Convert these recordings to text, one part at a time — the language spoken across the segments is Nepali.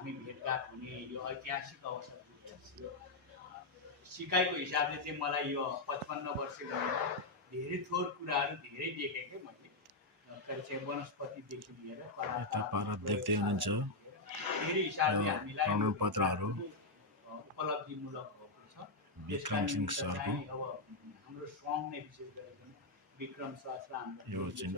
हामी भेटघाट हुने यो ऐतिहासिक अवसर पुगेको छ। सिकाइको हिसाबले चाहिँ मलाई यो 55 वर्ष भएर धेरै थोर कुराहरू धेरै देखेँ क्या मैले। चाहिँ वनस्पतिदेखि लिएर यता पारा देख्दै हुनुहुन्छ धेरै हिसाबले हामीलाई प्रमाणपत्रहरू उपलब्धिमूलक भएको छ। विक्रम सिंह सरको अब हाम्रो सङ्घ नै विशेष गरिकन विक्रम सहस्त्र यो हाम्रो चाहिँ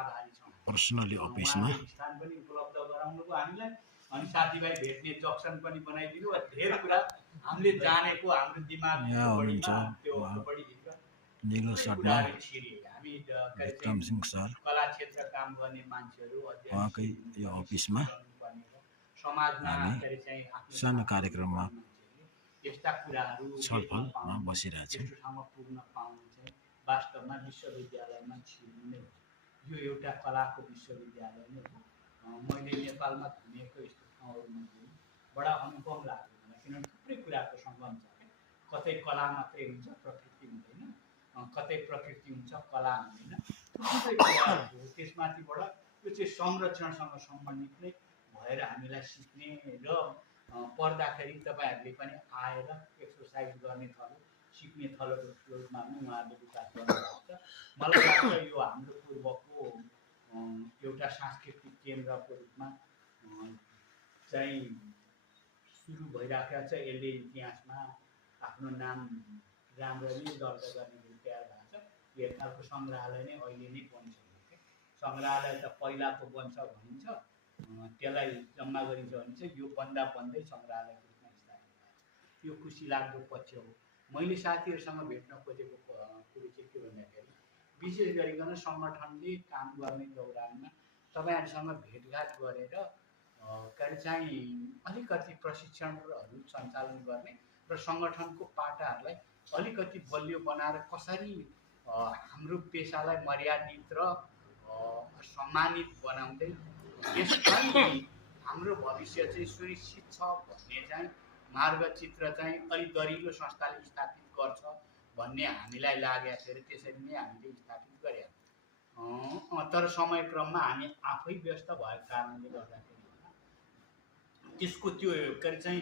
आभारी छौँ। पर्सनली अफिसमा स्थान पनि उपलब्ध गराउनुभयो हामीलाई, अनि साथीभाइ भेट्ने जक्सन पनि बनाइदिनु। धेरै कुरा हामीले जानेको हाम्रो दिमाग निलो सर्टमा विक्रम सिंह सर कला क्षेत्र काम गर्ने मान्छेहरू उहाँकै यो अफिसमा समाजमा सानो कार्यक्रममा यस्ता कुराहरू छलफलमा बसिरहेछौँ। ठाउँमा पुग्न पाउनु चाहिँ वास्तवमा विश्वविद्यालयमा छिर्नु नै हो। यो एउटा कलाको विश्वविद्यालय नै हो। मैले नेपालमा घुमेको यस्तो ठाउँहरूमध्ये बडा अनुपम लाग्यो मलाई, किनभने थुप्रै कुराको सङ्गम छ। कतै कला मात्रै हुन्छ, प्रकृति हुँदैन, कतै प्रकृति हुन्छ, कला हुँदैन, थुप्रै कुराहरू हो। त्यसमाथिबाट यो चाहिँ संरक्षणसँग सम्बन्धित नै भएर हामीलाई सिक्ने र पढ्दाखेरि तपाईँहरूले पनि आएर एक्सर्साइज गर्ने थलो, सिक्ने थलोको रूपमा पनि उहाँहरूले विकास गर्नुहुन्छ। मलाई लाग्छ यो हाम्रो पूर्वको एउटा सांस्कृतिक केन्द्रको रूपमा चाहिँ सुरु भइराखेको छ। यसले इतिहासमा आफ्नो नाम राम्ररी दर्ता गर्ने तयार भएको छ। यो एक खालको सङ्ग्रहालय नै अहिले नै बनिसक्यो। सङ्ग्रहालय त पहिलाको बन्छ भनिन्छ, त्यसलाई जम्मा गरिन्छ भने चाहिँ यो बन्दा बन्दै सङ्ग्रहालयको रूपमा स्थापित भएको छ। यो खुसी लाग्दो पक्ष हो। मैले साथीहरूसँग भेट्न खोजेको कुरो चाहिँ के भन्दाखेरि विशेष गरिकन सङ्गठनले काम गर्ने दौरानमा तपाईँहरूसँग भेटघाट गरेर चाहिँ अलिकति प्रशिक्षणहरू सञ्चालन गर्ने र सङ्गठनको पाटाहरूलाई अलिकति बलियो बनाएर कसरी हाम्रो पेसालाई मर्यादित र सम्मानित बनाउँदै यसलाई हाम्रो भविष्य चाहिँ सुनिश्चित छ भन्ने चाहिँ मार्गचित्र चाहिँ अलिक दरिलो संस्थाले स्थापित गर्छ भन्ने हामीलाई लागेको थियो र त्यसरी नै हामीले स्थापित गरेका। तर समयक्रममा हामी आफै व्यस्त भएको कारणले गर्दाखेरि त्यसको त्यो चाहिँ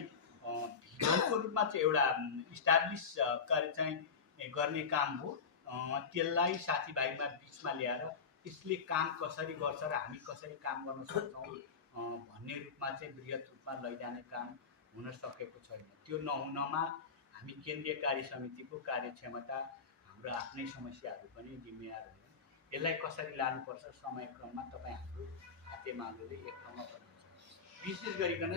भिजनको रूपमा चाहिँ एउटा इस्टाब्लिस चाहिँ गर्ने काम हो। त्यसलाई साथीभाइमा बिचमा ल्याएर यसले काम कसरी गर्छ र हामी कसरी काम गर्न सक्छौँ भन्ने रूपमा चाहिँ बृहत रूपमा लैजाने काम हुन सकेको छैन। त्यो नहुनमा हामी केन्द्रीय कार्य समितिको कार्यक्षमता, हाम्रो आफ्नै समस्याहरू पनि जिम्मेवार होइन। यसलाई कसरी लानुपर्छ समयक्रममा तपाईँ हाम्रो हातेमालोले एक ठाउँमा बनाउँछ। विशेष गरिकन